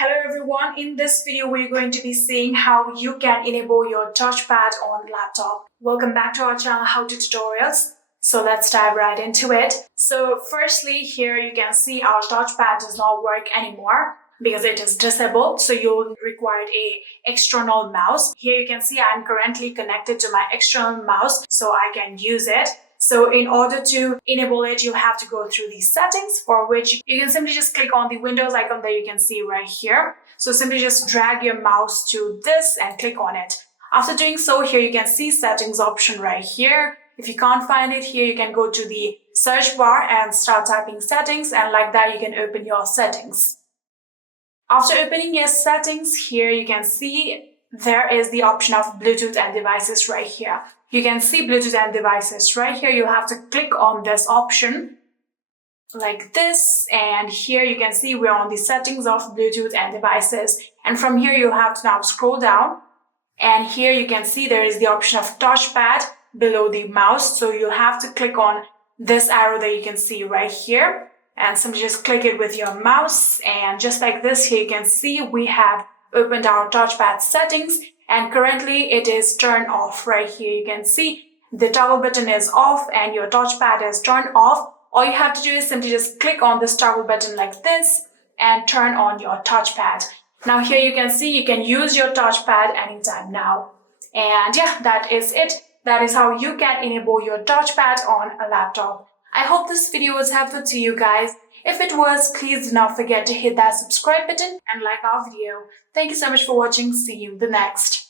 Hello everyone, in this video we're going to be seeing how you can enable your touchpad on laptop. Welcome back to our channel How To Tutorials. So let's dive right into it. So firstly, here you can see our touchpad does not work anymore because it is disabled. So you'll require a external mouse. Here you can see I'm currently connected to my external mouse so I can use it. So in order to enable it, you'll have to go through these settings, for which you can simply just click on the Windows icon that you can see right here. So simply just drag your mouse to this and click on it. After doing so, here you can see settings option right here. If you can't find it here, you can go to the search bar and start typing settings, and like that you can open your settings. After opening your settings, here you can see there is the option of Bluetooth and devices right here. You can see Bluetooth and devices right here. You have to click on this option like this, and here you can see we're on the settings of Bluetooth and devices. And from here you have to now scroll down, and here you can see there is the option of touchpad below the mouse. So you'll have to click on this arrow that you can see right here and simply just click it with your mouse, and just like this, here you can see we have opened our touchpad settings, and currently it is turned off right here. You can see the toggle button is off and your touchpad is turned off. All you have to do is simply just click on this toggle button like this and turn on your touchpad. Now here you can see you can use your touchpad anytime now. And yeah, that is it. That is how you can enable your touchpad on a laptop. I hope this video was helpful to you guys. If it was, please do not forget to hit that subscribe button and like our video. Thank you so much for watching. See you in the next.